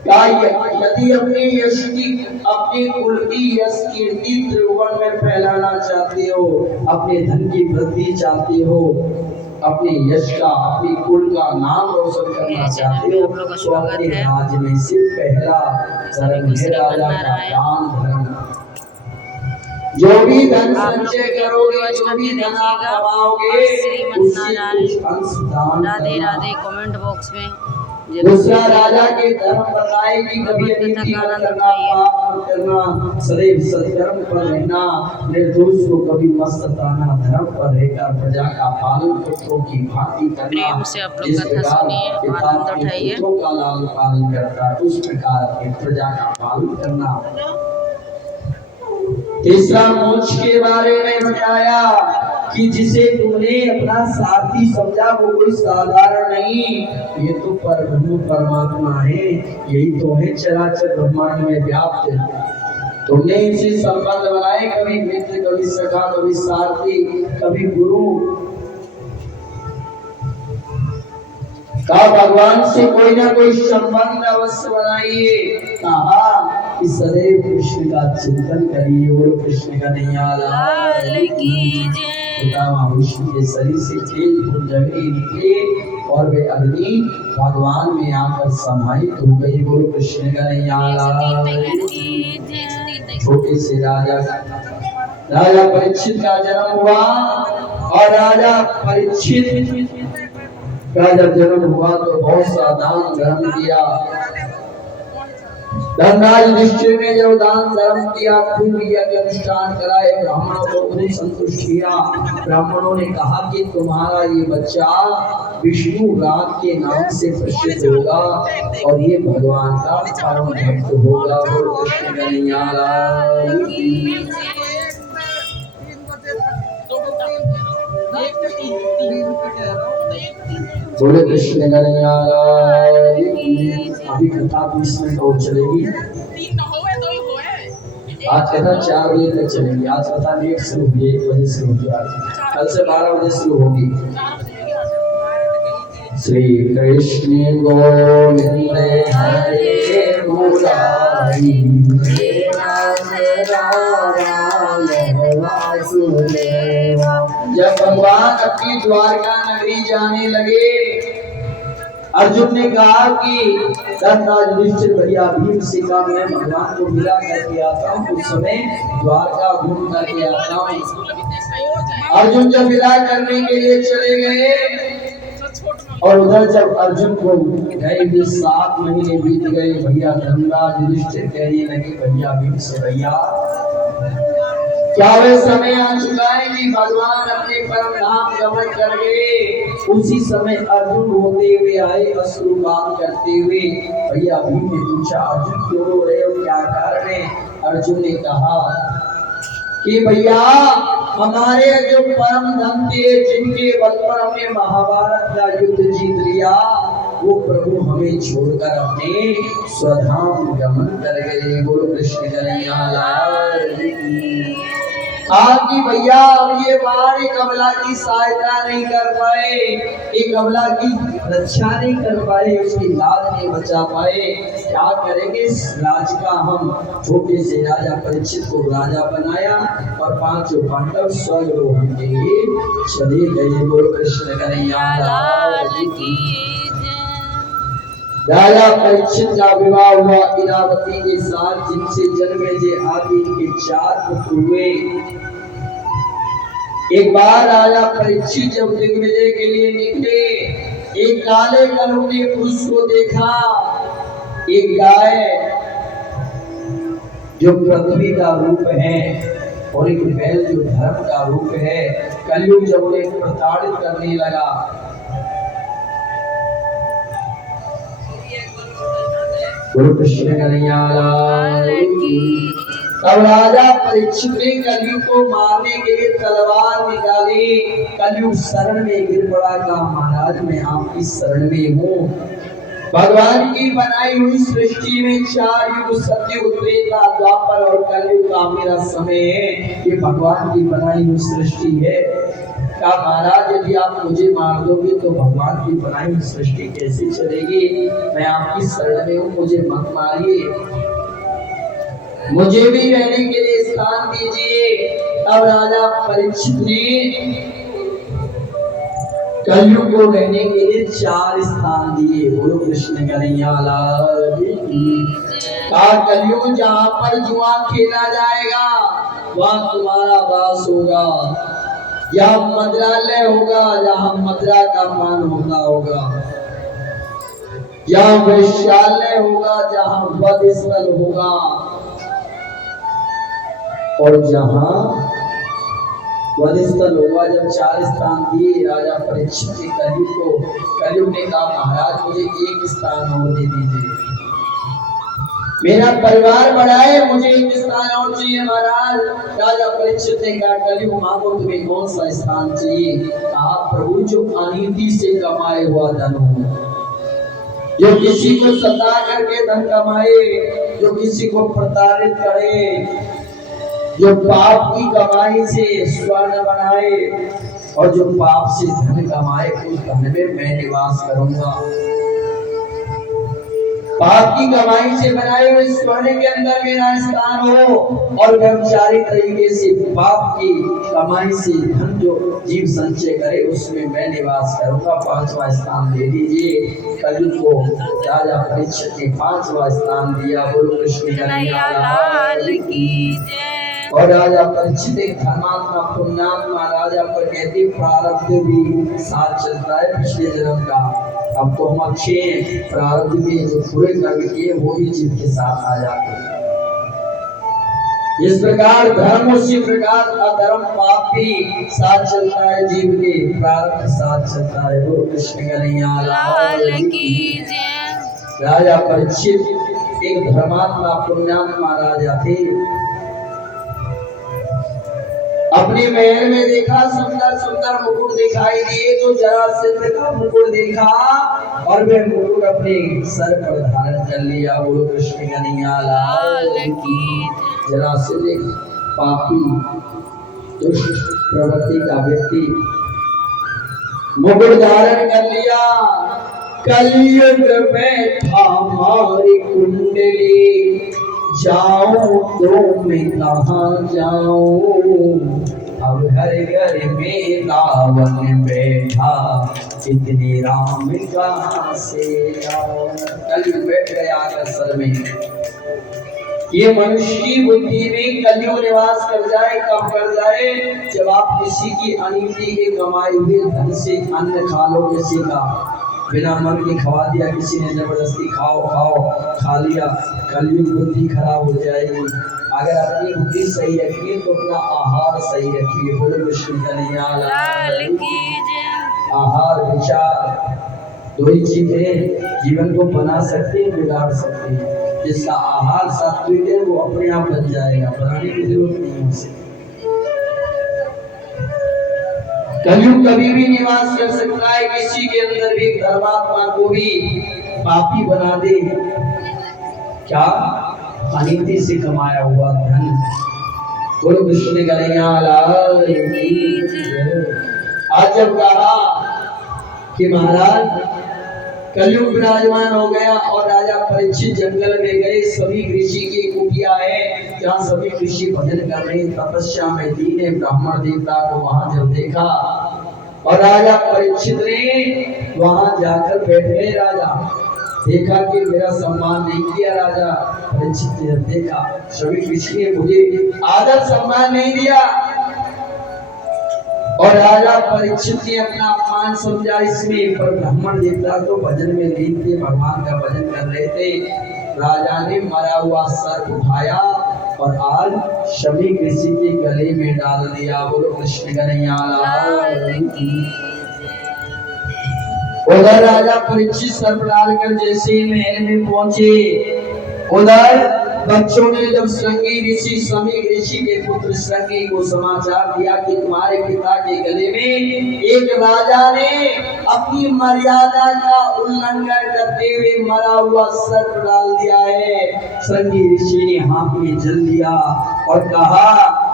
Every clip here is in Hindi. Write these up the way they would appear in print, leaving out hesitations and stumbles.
क्या यदि अपने यश की, अपने कुल की यश कीर्ति त्रिभुवन में फैलाना चाहते हो, अपने धन की वृद्धि चाहते हो, अपने यश का, अपने कुल का नाम रोशन करना चाहते हो, तो अपने राज्य में से पहला धर्म है राजा का दान धर्म। जो भी धन संचय करोगे, जो भी धन आप कमाओगे, उससे कुछ अंश दान राधे करना। राधे कमेंट बॉक्स में दूसरा राजा के धर्म बताए कि कभी अनिति मत करना, पाप मत करना, सदैव सत्कर्म पर रहना, निर्दोष को कभी मत सताना, धर्म पर रहकर प्रजा का पालन पुत्रों की भांति करना। प्रेम से आप लोग जिस कथा प्रकार सुनिए, पिता आनंद अपने उठाइए। पुत्रों का लालन पालन करता है, उस प्रकार अपनी प्रजा का पालन करना। तीसरा मोक्ष के बारे में बताया कि जिसे तुमने अपना साथी समझा वो कोई साधारण नहीं, ये तो परब्रह्म परमात्मा है, यही तो है चराचर ब्रह्मांड में व्याप्त। तुमने इनसे संबंध बनाए, कभी मित्र, कभी सखा, कभी साथी, कभी गुरु। कहा भगवान से कोई ना कोई संबंध अवश्य बनाइए। कहा कि सदैव कृष्ण का चिंतन करिए, बोलो कृष्ण का नैया विष्णु के शरीर से तेज फुलझड़ी निकले और वे अग्नि भगवान में आकर समाहित हो गई, बोलो कृष्ण का नैया। छोटे से राजा परीक्षित का जन्म हुआ, और राजा परीक्षित का जब जन्म हुआ तो बहुत सा दान धर्म दिया। धनराज युधिष्ठिर ने जब दान धर्म किया, खूब यज्ञ अनुष्ठान कराए, ब्राह्मणों को खूब संतुष्ट किया। ब्राह्मणों ने कहा कि तुम्हारा ये बच्चा विष्णु राम के नाम से प्रसिद्ध होगा और ये भगवान का परम भक्त होगा, और कृष्ण कन्हैया बोले कृष्ण कन्हैया। अभी कथा 20 मिनट और चलेगी। आज कथा 4 बजे तक चलेगी। आज कथा लेट शुरू हुई, 1 बजे से होगी, आज कल से 12 बजे शुरू होगी। श्री कृष्ण गोविंद हरे मुरारी, जब भगवान अपनी द्वारका नगरी जाने लगे, अर्जुन ने कहा कि धनराज युधिष्ठिर भैया भीम से का मैं भगवान को मिला करके आता हूँ, उस समय द्वारका घूम करके आता हूँ। अर्जुन जब विदा करने के लिए चले गए, और उधर जब अर्जुन को गए भी 7 महीने बीत गए, भैया धनराज युधिष्ठिर कहने लगे भैया भीम से, भैया क्या वे समय आ चुका है कि भगवान अपने परम धाम गमन कर गए? उसी समय अर्जुन रोते हुए आए, अश्रुपात करते हुए। भैया भीम ने पूछा अर्जुन क्यों रो रहे हो, क्या कारण है? अर्जुन ने कहा कि भैया हमारे जो परम धन थे, जिनके बल पर हमने महाभारत का युद्ध जीत लिया, वो प्रभु हमें छोड़कर अपने स्वधाम गमन कर गए, बोलो कृष्ण कन्हैया। कि भैया अब ये बाण कमला की सहायता नहीं कर पाए, ये कमला की रक्षा नहीं कर पाए, उसकी लाज नहीं बचा पाए, क्या करेंगे? इस राज का हम छोटे से राजा परीक्षित को राजा बनाया और 5 पांडव स्वर्गलोक के लिए चले गए, बोलो कृष्ण कन्हैया। राजा परीक्षित का विवाह हुआ इरावती के साथ, जिनसे जन्मेजय आदि के 4 पुत्र हुए। एक बार राजा परीक्षित जब दिग्विजय के लिए निकले, एक काले कलू ने पुरुष को देखा, एक गाय जो पृथ्वी का रूप है और एक बैल जो धर्म का रूप है। कलयुग जब उन्हें प्रताड़ित करने लगा, गुरु कृष्ण कन्हैया। तब राजा परीक्षित ने कलयुग को मारने के लिए तलवार निकाली। कलयुग शरण में गिर पड़ा, कहा महाराज मैं आपकी शरण में हूँ। भगवान की बनाई हुई सृष्टि में 4 युग, सतयुग, त्रेता, द्वापर और कलयुग का मेरा समय है। ये भगवान की बनाई हुई सृष्टि है। कहा महाराज यदि आप मुझे मार दोगे तो भगवान की बनाई हुई सृष्टि कैसे चलेगी। मैं आपकी शरण में हूँ, मुझे मत मारिए, मुझे भी रहने के लिए स्थान दीजिए। अब राजा परीक्षित ने कलयुग को रहने के लिए 4 स्थान दिए। बोलो कृष्ण कन्हैया लाल की। कलयुग जहाँ पर जुआ खेला जाएगा वहाँ तुम्हारा वास होगा, यहाँ मंत्रालय होगा जहाँ मदिरा का पान होगा, यहाँ वैश्यालय होगा जहाँ वध स्थल होगा, और जहाँ वध स्थल होगा। जब 4 स्थान दिए राजा परीक्षित ने कलयुग को, कलयुग ने कहा महाराज मुझे 1 स्थान और दे दीजिए, मेरा परिवार बड़ा है, मुझे 1 स्थान और चाहिए महाराज। राजा परीक्षित ने कहा कलयुग मांगो तुम्हें कौन सा स्थान चाहिए। कहा प्रभु जो अनीति से कमाए हुआ धन हो, जो किसी को सता करके धन कमाए, जो किसी को प्रताड़ित करे, जो पाप की कमाई से स्वर्ण बनाए और जो पाप से धन कमाए, उस धन में मैं निवास करूंगा। पाप की कमाई से बनाए हुए स्वर्ण के अंदर मेरा स्थान हो, और कर्मचारी तरीके से पाप की कमाई से धन जो जीव संचय करे उसमें मैं निवास करूंगा। 5वां स्थान दे दीजिए। कलयुग को राजा परीक्षित ने 5वां स्थान दिया। बोलो कृष्ण कन्हैया लाल की जय। और राजा परीक्षित एक धर्मात्मा पुण्यात्मा राजा पर कहते प्रारब्ध भी साथ चलता है पिछले जन्म का। अब तो हम अच्छे प्रारब्ध में जो पूरे कर्म किए वो भी जीव के साथ आ जाते हैं। इस प्रकार धर्म उसी प्रकार अधर्म पाप भी साथ चलता है, जीव के प्रारब्ध साथ चलता है। वो कृष्ण कन्हैया लाल की जय। राजा परीक्षित एक धर्मात्मा पुण्यात्मा राजा थे। अपने महल में देखा सुंदर सुंदर मुकुट दिखाई दिए तो जरासंध का मुकुट देखा और वह मुकुट अपने सर पर धारण कर लिया। बोलो कृष्ण कन्हैया लाल की। जरासंध एक पापी दुष्ट प्रवृत्ति का व्यक्ति मुकुट धारण कर लिया। कलयुग में था हमारी कुंडली, जाऊं तो मैं कहाँ जाऊं, अब घर घर में रावण बैठा, इतनी राम कहाँ से आऊं। कलयुग बैठ गया आकर सर में। ये मनुष्य की बुद्धि में कलयुग निवास कर जाए, कब कर जाए, जब आप किसी की अनिति के कमाए हुए धन से अन्न खा लो। किसी का बिना मन के खवा दिया, किसी ने जबरदस्ती खाओ खाओ खा लिया, कलयुग बुद्धि खराब हो जाएगी। अगर अपनी बुद्धि सही रखिए तो अपना आहार सही रखिए। बोलो कृष्ण कन्हैया लाल की जय। आहार विचार 2 ही चीजें जीवन को बना सकते हैं, बिगाड़ सकते हैं। जिसका आहार सात्विक है वो अपने आप बन जाएगा, बनाने की जरूरत नहीं है उसे। कलयुग कभी भी निवास कर सकता है किसी के अंदर भी। धर्मात्मा को भी पापी बना दे। क्या? अनिति से कमाया हुआ धन। बोलो कृष्ण कन्हैया लाल की जय। आज जब कहा कि महाराज कलयुग विराजमान हो गया और राजा परीक्षित जंगल में गए, सभी ऋषि की कुटिया है जहाँ सभी ऋषि भजन कर रहे, तपस्या में दीन ब्राह्मण देवता को वहां जब देखा और राजा परीक्षित ने वहां जाकर बैठ गए। राजा देखा कि मेरा सम्मान नहीं किया। राजा परीक्षित ने देखा सभी ऋषि ने मुझे आदर सम्मान नहीं दिया और राजा परीक्षित ने अपना अपमान समझा इसमें, पर ब्राह्मण देवता तो भजन में लीन थे, भगवान का भजन कर रहे थे। राजा ने मरा हुआ सर उठाया और आज सभी ऋषि के गले में डाल दिया। बोलो कृष्ण कन्हैया लाल की। उधर राजा परीक्षित सर डालकर जैसे महल में पहुंचे, उधर बच्चों ने जब श्रृंगी ऋषि समी ऋषि के पुत्र श्रृंगी को समाचार दिया कि तुम्हारे पिता के गले में एक राजा ने अपनी मर्यादा का उल्लंघन करते हुए मरा हुआ सर्प डाल दिया है। श्रृंगी ऋषि ने हाथ में जल लिया और कहा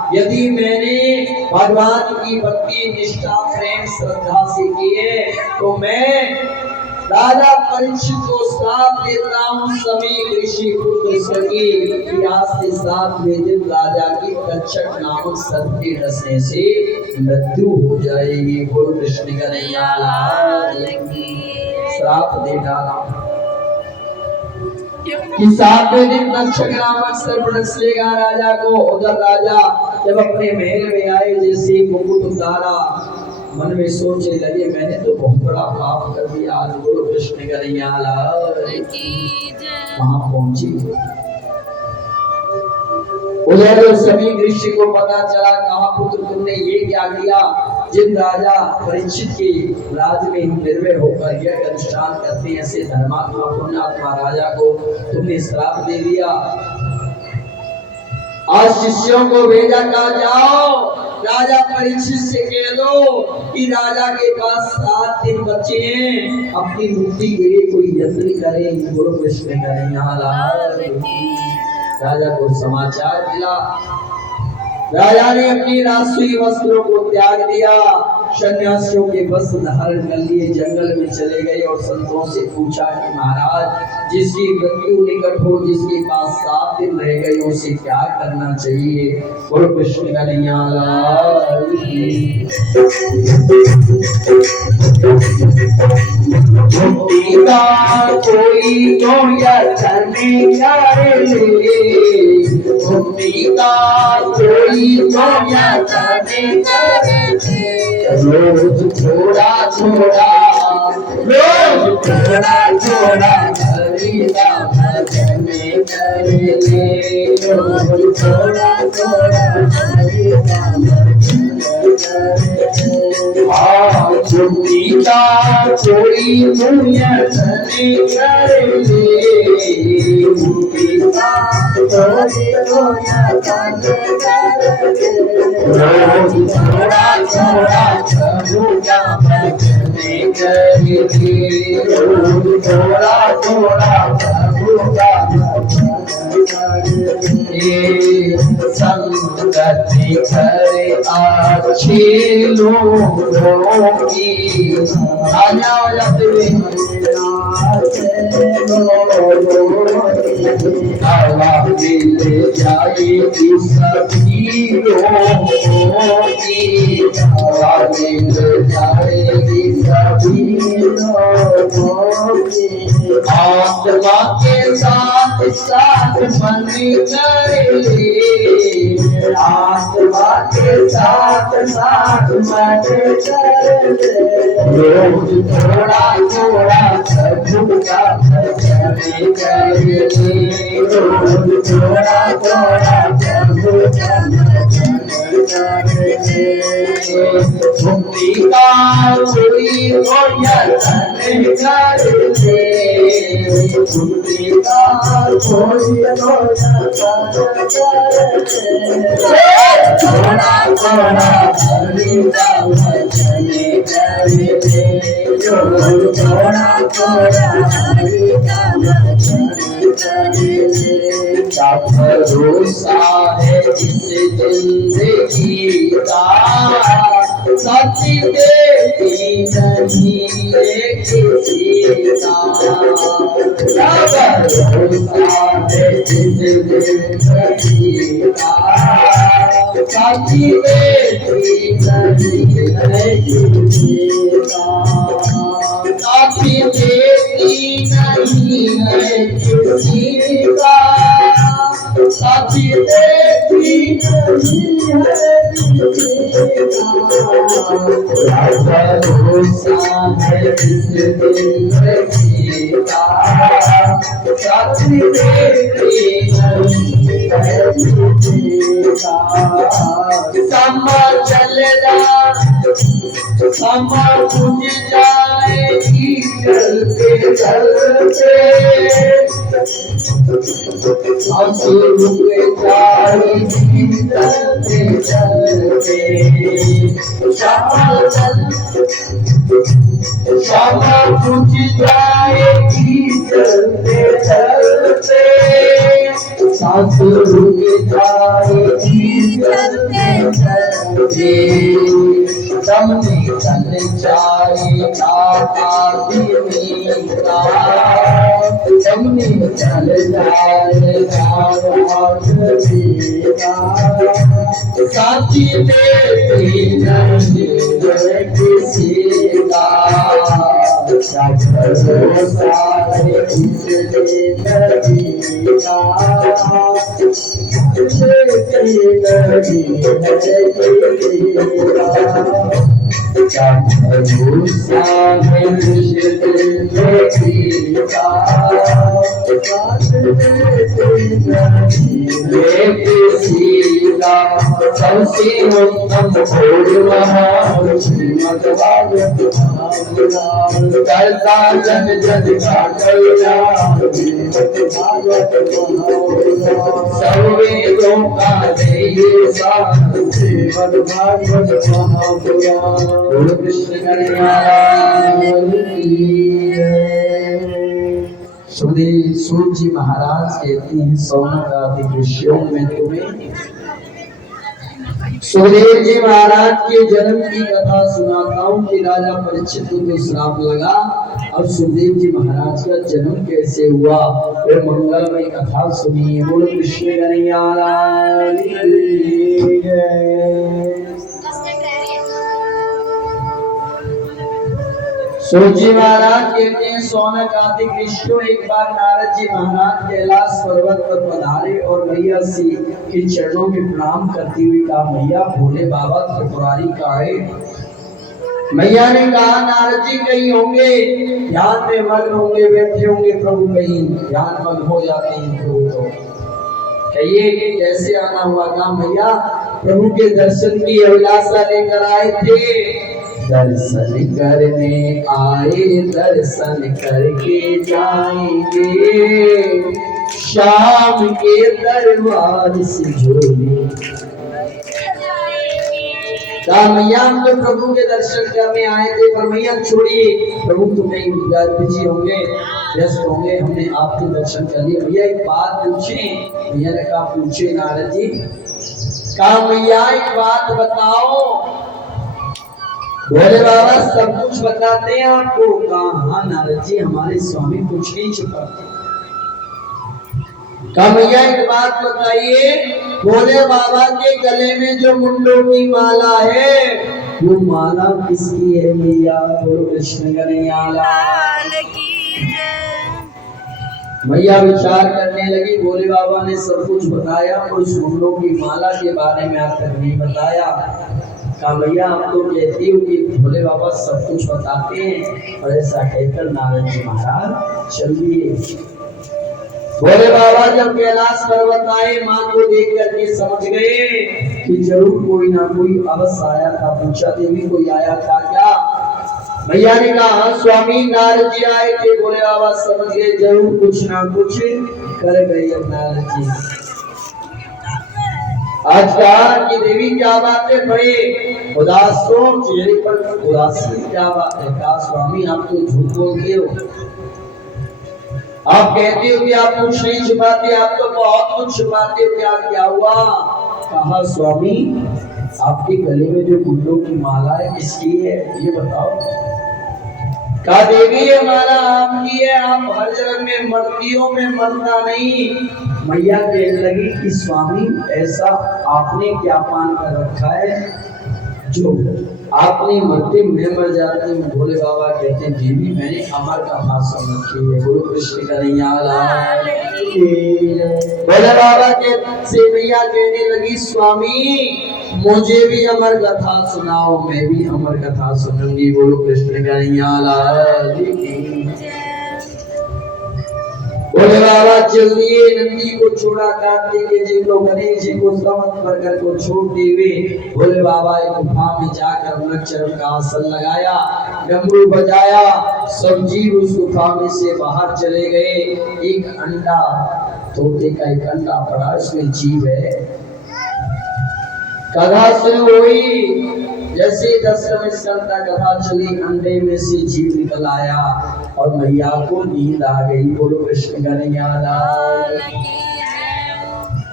यदि मैंने भगवान की भक्ति निष्ठा प्रेम श्रद्धा से की है तो मैं राजा परीक्षित को साथ देता हूँ समीर ऋषि पुत्र सगी कि आज से 7वें दिन राजा की तक्षक नामक सर्प के डसने से मृत्यु हो जाएगी। गुरु कृष्ण कन्हैया लाल की श्राप दे डाला कि 7वें दिन तक्षक नामक सर्प डस लेगा राजा को। उधर राजा जब अपने महल में आए जैसे मुकुट उतारा मन में सोचने लगे मैंने तो बहुत बड़ा पाप कर दिया। आज गुरु कृष्ण कन्हैया लाल की जय वहां पहुंची। उधर सभी ऋषि को पता चला कहा पुत्र तुमने ये क्या किया। जिन राजा परीक्षित के राज में निर्भय होकर यह अनुष्ठान करते हैं ऐसे धर्मात्मा पुण्यात्मा राजा को तुमने श्राप दे दिया। आज शिष्यों को भेजा कहा जाओ राजा परीक्षित से कह दो कि राजा के पास 7 दिन बचे हैं अपनी मुक्ति के लिए कोई यत्न करे। गुरु कृष्ण कन्हैया लाल राजा को समाचार मिला। राजा ने अपनी राजसूय वस्त्रों को त्याग दिया सन्यासियों के वस्त्र धारण कर लिए जंगल में चले गए और संतों से पूछा कि महाराज जिसकी मृत्यु निकट हो जिसके पास 7 दिन रह गए उसे क्या करना चाहिए। गुरु कृष्ण कन्हैया लाल की मुक्ति का कोई तो यत्न करे मुक्ति का कोई तो यत्न करे रोज थोड़ा थोड़ा रोज थोड़ा थोड़ा हरि नाम भजन करे रोज थोड़ा थोड़ा हरि नाम भजन करे। मुक्ति का कोई यत्न करे मुक्ति का कोई तो यत्न करे रोज थोड़ा थोड़ा प्रभु का भजन करिए रोज थोड़ा थोड़ा प्रभु का भजन करिए। संगति करे अच्छे लोगों की आजा हवा मिल जाएगी सभी लोगों की हवा मिल जाएगी सभी लोगों की आत्मा के साथ साथ मन करे आत्मा के साथ साथ मन करे रोज थोड़ा थोड़ा प्रभु का भजन करिए रोज थोड़ा थोड़ा प्रभु का भजन करिए। मुक्ति का कोई यत्न करे मुक्ति का कोई यत्न करे थोड़ा थोड़ा हरि का भजन करिए थोड़ा थोड़ा हरि का भजन करिए। क्या भरोसा है इस जिंदगी का सच्ची देती नहीं है किसी का क्या भरोसा है इस जिंदगी का सच्ची देती नहीं है किसी का सच्ची देती नहीं है किसी का सच्ची देती नहीं है भरोसा है इस जिंदगी का सच्ची देती नहीं है किसी का समा चलना समा बुझ जाएगी चलते चलते रुक जाएगी चलते चलते क्षमा बुझ जाएगी चलते चलते सांस रुक जाए चलते चलते दम निकल जाएगा मेरा दम निकल जाएगा साथी तेरी नहीं किसी का सारे पिछले नदी का भरोसा है सबसे उत्तम करता जन जन का कल्याण सर्वे लोका देये साथ जीवन भागवत महापुराण कृष्ण कन्हैया सुखदेव सूत जी महाराज कहते हैं सौनक आदि ऋषियों में तुम्हें सुखदेव जी महाराज के जन्म की कथा सुनाता हूँ कि राजा परीक्षित को श्राप लगा। अब सुखदेव जी महाराज का जन्म कैसे हुआ वे मंगलमय कथा सुनिए। बोलो कृष्ण कन्हैया लाल की जय। सूजी महाराज कहते हैं सौनक आदि ऋषियों एक बार नारद जी महाराज कैलाश पर्वत पर पधारे और मैया सी के चरणों में प्रणाम करती हुई कहा मैया भोले बाबा त्रिपुरारी का है। मैया ने कहा नारद जी कहीं होंगे ध्यान में मग्न होंगे बैठे होंगे प्रभु कहीं ध्यान मग्न हो जाते हैं तो कहिए कि कैसे आना हुआ। कहा मैया प्रभु के दर्शन की अभिलाषा लेकर आए थे दर्शन करने आए दर्शन करके जाएंगे शाम के दरबार से झोली। मैया हम तो प्रभु के दर्शन करने आए थे पर मैया छोड़िए प्रभु तो नहीं बिजी होंगे व्यस्त होंगे हमने आपके दर्शन कर लिए। भैया एक बात पूछे। भैया ने कहा पूछे नारद जी। कहा मैया एक बात बताओ। बोले बाबा सब कुछ बताते हैं आपको। कहा हाँ नारद जी हमारे स्वामी कुछ नहीं छुपाते। कहा भैया एक बात बताइए बोले बाबा के गले में जो मुंडों की माला है वो माला किसकी है भैया। बोलो कृष्ण कन्हैया लाल की जय। भैया विचार करने लगी। भोले बाबा ने सब कुछ बताया और उस मुंडों की माला के बारे में आज तक नहीं बताया। कहा भैया आप तो कहती हो कि भोले बाबा सब कुछ बताते हैं और ऐसा कहकर नारद जी महाराज चलिए। भोले बाबा जब कैलाश पर्वत आए मां को देख करके समझ गए कि जरूर कोई ना कोई अवश्य आया था। पूछा देवी कोई आया था क्या। भैया ने कहा स्वामी नारद जी आए थे। भोले बाबा समझ गए जरूर कुछ ना कुछ कर गए। अब नारद जी आज कहा कि देवी क्या बात है बड़े उदासों चेहरे पर उदासी क्या बात है। कहा स्वामी आप तो झूठ बोलते हो। आप कहते हो कि आप कुछ नहीं छुपाते आप तो बहुत कुछ छुपाते हो। क्या क्या हुआ। कहा स्वामी आपके गले में जो गुंडों की माला है किसकी है ये बताओ। कहा देवी हमारा आपकी है। आप हर जन्म में मरती हो मैं मरता नहीं। मैया कहने लगी कि स्वामी ऐसा आपने क्या पान कर रखा है जो आपने मरते मैं मर जाती हूँ। भोले बाबा कहते हैं देवी मैंने अमर का भाषण रखी है। गुरु कृष्ण कन्हैया लाल की। भोले बाबा के से मैया कहने लगी स्वामी मुझे भी अमर कथा सुनाओ मैं भी अमर कथा सुनूंगी। बोलो कृष्ण कन्हैया लाल की। भोले बाबा चल दिए नंदी को छोड़ा कार्तिकेय जी को गणेश जी को समस्त प्रकार को छोड़ दिए। भोले बाबा एक गुफा में जाकर वृक्षरम का आसन लगाया डमरू बजाया सब जीव उस गुफा में से बाहर चले गए। एक अंडा तोते का एक अंडा पड़ा उसमें जीव है। कथा शुरू हुई जैसे 10वें स्कंद का कथा चली अंडे में से जीव निकल आया और मैया को नींद आ गई। बोलो कृष्ण कन्हैया लाल की।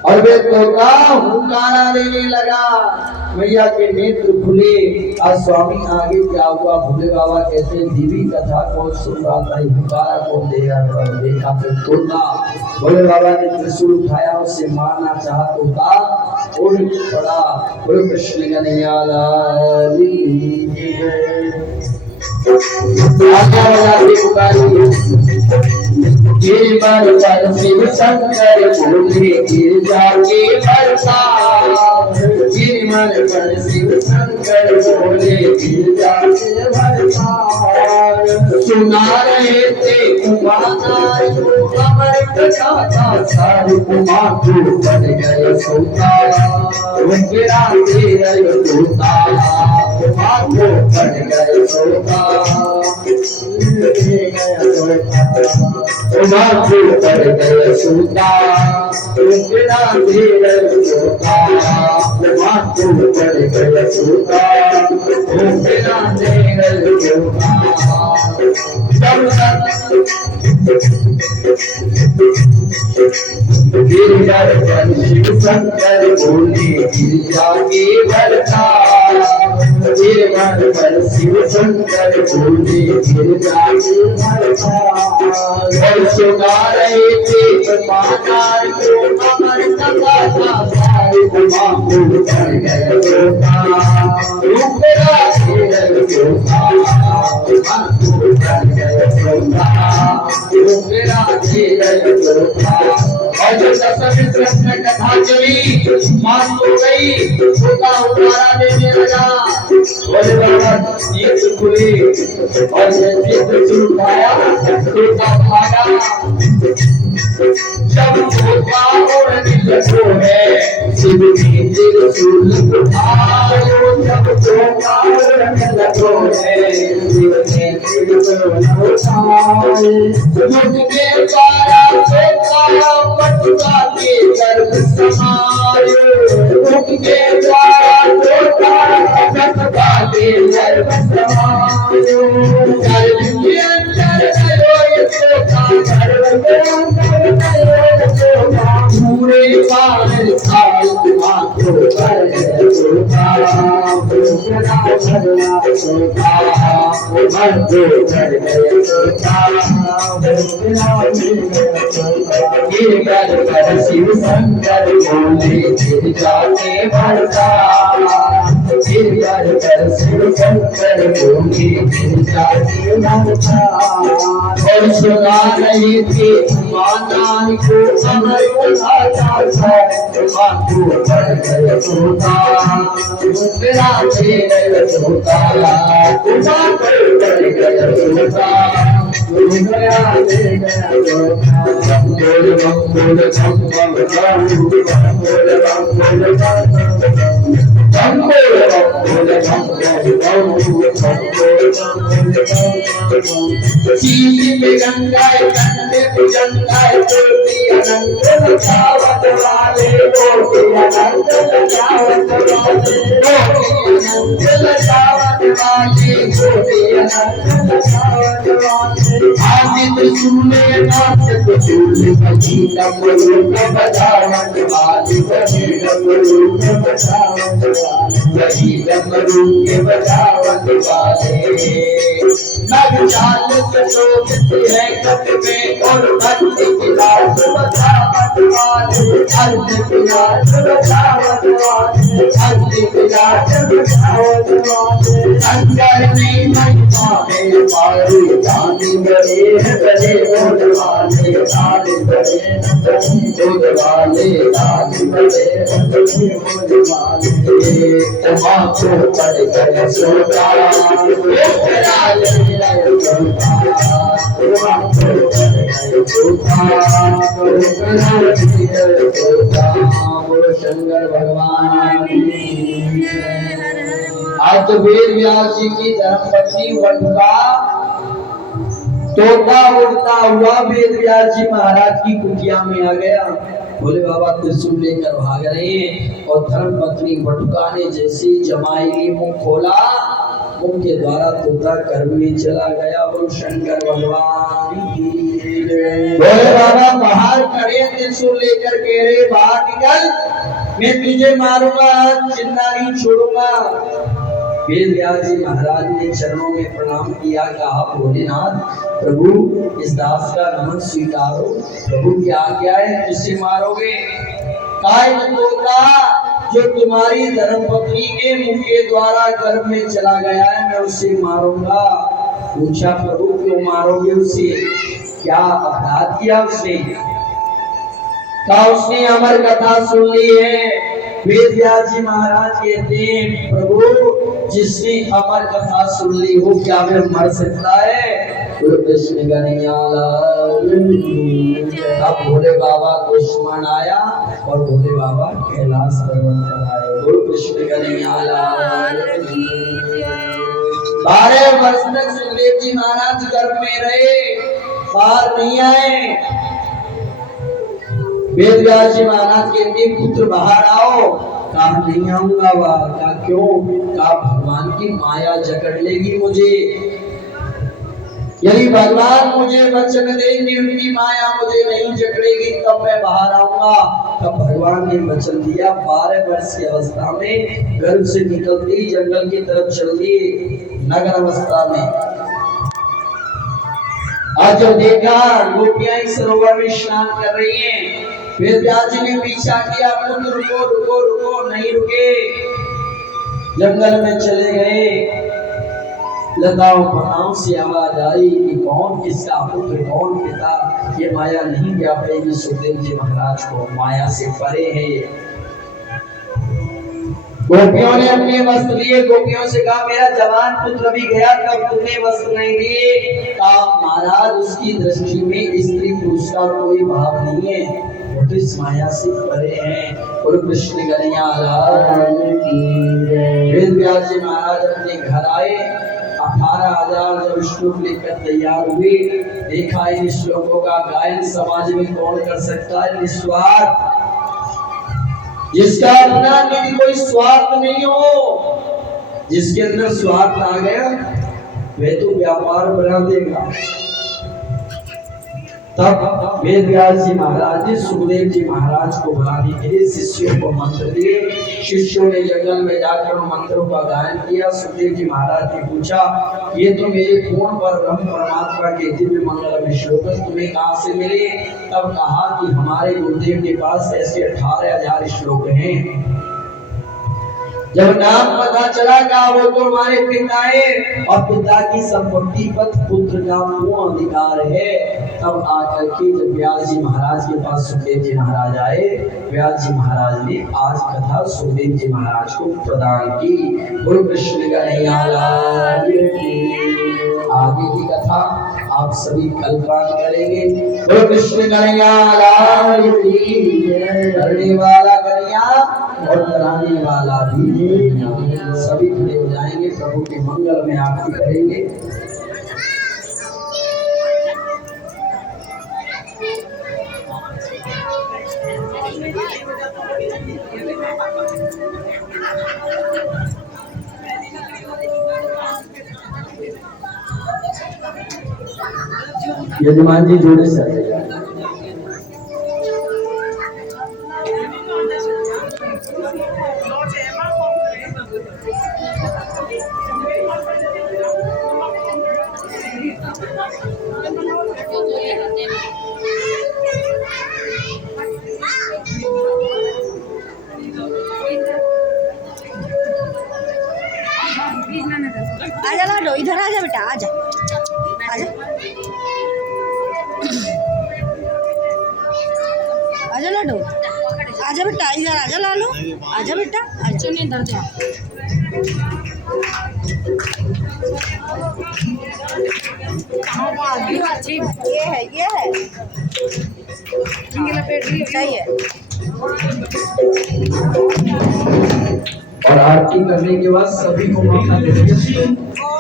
और वे तोता हुंकारा देने लगा। मैया के नेत्र खुले। आज स्वामी आगे क्या हुआ भोले बाबा कहते हैं देवी कथा कौन सुन रहा था, हुंकारा कौन दे रहा था। देखा तो तोता, भोले बाबा ने त्रिशूल उठाया, उससे मारना चाहा, तोता उड़ पड़ा। बोलो कृष्ण कन्हैया लाल की जय। आज्ञा वाला भी पुकारिए। गिरवर पर शिव शंकर बोले गिर जाके बरसा। गिरवर पर शिव शंकर बोले गिर जाके बरसा। सुना रहे थे कुमार अमर कथा का सार कुमार को बन गए सोता। गिरा दे रहे सोता कुमार को बन गए सोता। माथु पर गए सूता रुकना धीर सूता। माथु पर गए सूता रुकना धीर सूता। गिरधर पर शिव शंकर बोले गिर जाके बरसा। गिरधर पर शिव शंकर बोले गिर जाके बरसा। और सुना रहे थे मानार को अमर कथा का सार कुमार को बन गए सोता। रुकना धीर सोता कुमार को बन गए सोता। रुकना धीर सोता। और जो दशरथ कृष्ण कथा चली मान हो गई, सोता उतारा देने लगा। बोले बाबा नेत्र खुले और जैसे त्रिशूल उठाया सोता भागा। जब सोता उड़ने लगो है शिव ने त्रिशूल उठायो। जब सोता उड़ने लगो है शिव ने त्रिशूल उठायो। मुझ के द्वारा सोता पटुआ के गर्भ समायो। मुख के द्वारा सोता पटुआ के गर्भ समायो। गर्भ के अंदर गयो ये सोता, गर्भ के अंदर गयो ये सोता। पूरे बाल साल माथो पर गए सोता। रुकना भरना सोता मर्दो कर गए सोता। रुकना भरना सोता। गिरधर पर शिव शंकर बोले गिर जाके बरसा। गिरधर पर शिव शंकर बोले गिर जाके बरसा। और सुना रहे थे मानार को अमर कथा का सार कुमार को बन गए सोता। रुकना धीर सोता कुमार को बन गए सोता। रुकना धीर सोता। मंगल मंगल मंगल मंगल चीनी में गंगाए कंडे में गंगाए ज्योति अनंत बचावत वाले। ज्योति अनंत बचावत वाले। ज्योति अनंत बचावत वाले। ज्योति अनंत बचावत वाले। आदि त्रिशूले नाथ त्रिशूल बची डमरू बजावत वाले। बची डमरू बजावत वाले। बची डमरू बजावत वाले। नग चाल चोगते हैं कट में और भक्ति की लाश बचावत वाले। अर्ज की लाश बचावत वाले। अर्ज की लाश बचावत वाले। अंदर में महिमा है पारी जानी बड़े बड़े बोल वाले। जानी बड़े बोल वाले। जानी बड़े बोल वाले। तमाको पड़ गए सोता। शंकर भगवान। आज तो वेद व्यास जी की धर्मपत्नी वटुका तोता उड़ता हुआ वेद व्यास जी महाराज की कुटिया में आ गया। भोले बाबा त्रिशूल लेकर भाग रहे हैं और धर्मपत्नी वटुका ने जैसे ही जमाई ने मुंह खोला, मुंह के द्वारा तोता गर्भ में चला गया। वो शंकर भगवान की बोले बाबा बाहर खड़े त्रिशूल लेकर कह रहे बाहर निकल, मैं तुझे मारूंगा, जिंदा नहीं छोड़ूंगा। वेद व्यास जी महाराज ने चरणों में प्रणाम किया, कहा भोलेनाथ प्रभु इस दास का नमन स्वीकारो, प्रभु क्या आज्ञा है, जिससे मारोगे? काय तोता जो तुम्हारी धर्मपत्नी के मुख के द्वारा गर्भ में चला गया है, मैं उसे मारूंगा। पूछा प्रभु क्यों मारोगे उसे, क्या अपराध किया उसने? कहा उसने अमर कथा सुन ली है। वेद व्यास जी महाराज कहते हैं प्रभु जिसने अमर कथा सुन ली हो क्या वे मर सकता है? गुरु कृष्ण कन्हैया अब भोले बाबा को स्मरण आया और भोले बाबा कैलाश पर्वत पर आए। गुरु कृष्ण कन्हैया 12 वर्ष तक सुखदेव जी महाराज गर्भ में रहे, बाहर नहीं आए। वेद व्यास जी महाराज कहते पुत्र बाहर आओ, कहा नहीं आऊंगा। वह कहा क्यों? कहा भगवान की माया जकड़ लेगी मुझे, यदि भगवान मुझे वचन देंगे उनकी माया मुझे नहीं जकड़ेगी तब मैं बाहर आऊंगा। तब भगवान ने वचन दिया। 12 वर्ष की अवस्था में गर्भ से निकलते ही जंगल की तरफ चल दिए। नगर अवस्था में आज जब देखा गोपियां सरोवर में स्नान कर रही हैं, वेद व्यास जी ने पीछा किया, पुत्र रुको रुको रुको, नहीं रुके, जंगल में चले गए। लताओं पनाओं से आवाज आई कि कौन किसका पुत्र कौन पिता, ये माया नहीं व्यापेगी सुखदेव जी महाराज को, माया से परे है। गोपियों ने अपने वस्त्र लिए, गोपियों से कहा मेरा जवान पुत्र भी गया तब तुमने वस्त्र नहीं दिए। कहा महाराज उसकी दृष्टि में स्त्री पुरुष का कोई भाव नहीं है, वो तो इस माया से परे हैं। और कृष्ण कन्हैया वेद व्यास जी महाराज अपने घर आए। 18,000 जब श्लोक लेकर तैयार हुए, देखा इन श्लोकों का गायन समाज में कौन कर सकता है? निस्वार्थ, जिसका अपना यदि कोई स्वार्थ नहीं हो, जिसके अंदर स्वार्थ आ गया वह तो व्यापार बना देगा। तब वेद व्यास जी महाराज ने सुखदेव जी महाराज को बुलाने के लिए शिष्यों को मंत्र दिए। शिष्यों ने जंगल में जाकर मंत्रों का गायन किया। सुखदेव जी महाराज ने पूछा ये तो मेरे पूर्ण पर ब्रह्म परमात्मा के दिव्य मंगल श्लोक तुम्हें कहाँ से मिले? तब कहा कि हमारे गुरुदेव के पास ऐसे 18,000 श्लोक हैं। जब नाम पता चला का वो तो हमारे पिता है और पिता की संपत्ति पर पुत्र का पूर्ण अधिकार है। तब आकर के जब व्यास जी महाराज के पास सुखदेव जी महाराज आए, व्यास जी महाराज ने आज कथा सुखदेव जी महाराज को प्रदान की। गुरु कृष्ण कन्हैया आगे की कथा आप सभी कल्पना करेंगे। गुरु कृष्ण कन्हैया करने वाला कन्हैया और कराने वाला भी, सभी खड़े हो जाएंगे, प्रभु के मंगल में आरती करेंगे। यजमान जी जोड़े से आजा लाडो, इधर आजा बेटा, आजा आजा आजा लाडो, आजा बेटा, इधर आजा लालो, आजा बेटा, आजा नहीं इधर जा। ये है सही है। और आरती करने के बाद सभी को मौका देंगे।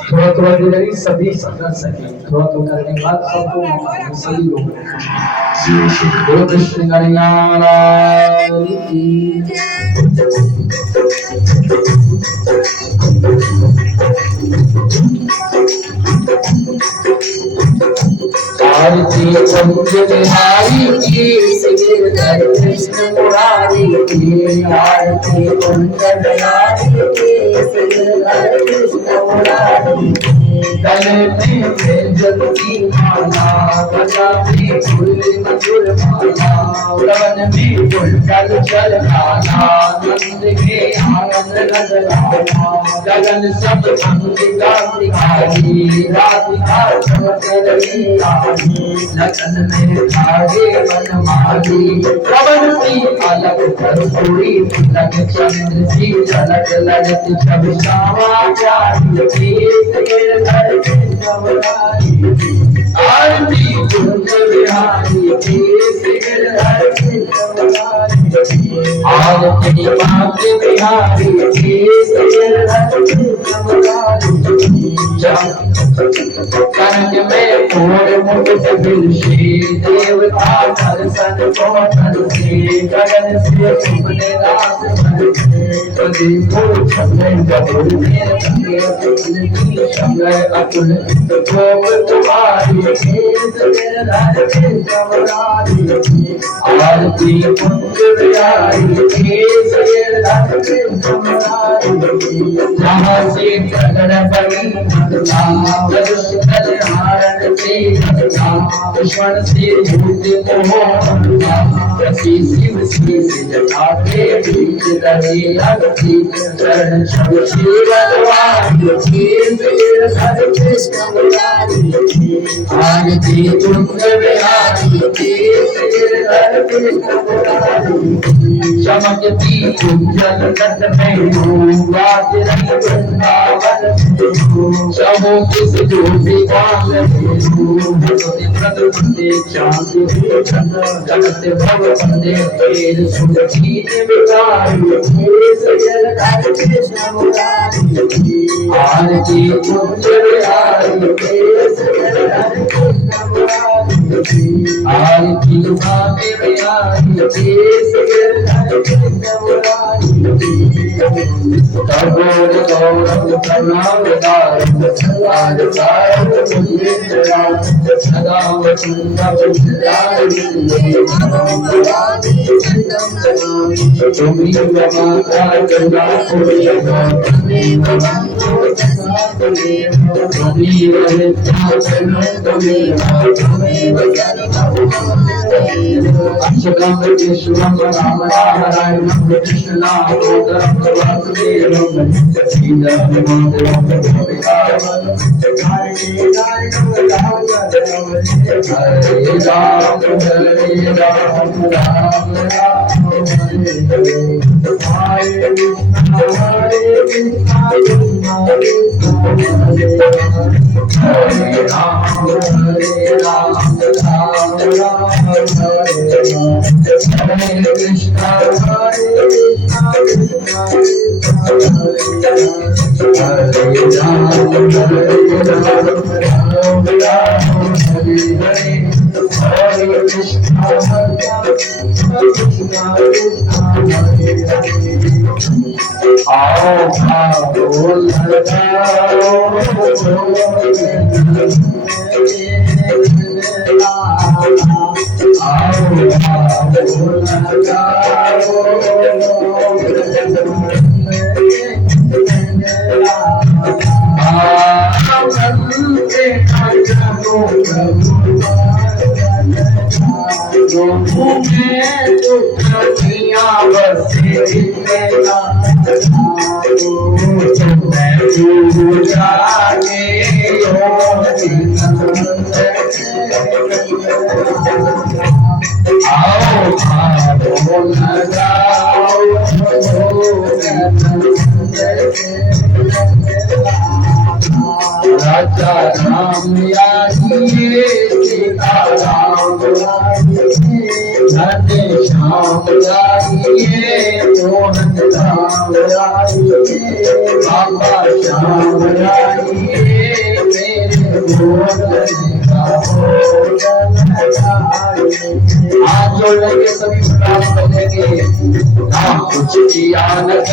थोड़ा थोड़ा देर सभी कर सके, थोड़ा थोड़ा करने के बाद सबको सभी लोग बोलो कृष्ण कन्हैया की आरती कुंज बिहारी की गिरधर कृष्ण मुरारी की आरती कुंज बिहारी की गिरधर कृष्ण मुरारी गले में जलती माला बजाती फूल मधुर माला रवन में गुलकल चल गाना नंद के आनंद नजराना गगन सब अंगिका दिखाई राधिका चमक रही रानी लगन में धागे मन मारी रवन की अलग कस्तूरी लग चंद्र सी झलक लगती जब श्यामा प्यारी केस गिरधर कृष्ण मुरारी आरती कुंज बिहारी केस गिरधर कृष्ण मुरारी आरती मात बिहारी केस गिरधर कृष्ण मुरारी कनक में फोड़ मुकुट बिलशी देवता दर्शन को तरसे गगन से सुपने रात बरसे कदी फूल छले गबरू में संगे की शंकर अतुल गोप तुम्हारी केस गिरधर कृष्ण मुरारी आरती कुंज बिहारी केस गिरधर कृष्ण मुरारी जहाँ से प्रगट बनी कल्याण से कृष्ण से भूत मोह शिव से जटाते बीच रहे लगती चरण शब शिववारी हरे कृष्ण मुरारी आरती कुंज बिहारी हरे कृष्ण मुरारी चमकती कुंजल तट में राज रंग वृंदावन सबों किस ज्योति काल बंदे चांद जगत भव बंदे तेर सुखीत विकारी गिरधर कृष्ण मुरारी आरती कुंज बिहारी गिरधर कृष्ण मुरारी आरती मात बिहारी गिरधर कृष्ण मुरारी तबोर गौरव प्रणाम दारम सदार सारम मुद्रितराम सदा वसुंधव सुधारि तुम्ही माता गंगा पुरिया तुम्ही भगवंतो तुम्ही रहता तुम्ही अक्षरम विश्वम राम नारायण कृष्ण नाम वासुदेवम सीधम मंगलम हरे राम राम राजा राम यारी सीता राम राधे श्याम यारी मोहन राम यारी बाबा श्याम यारी हाथ जोड़ लेंगे सभी प्रणाम कर लेंगे। कुछ किया न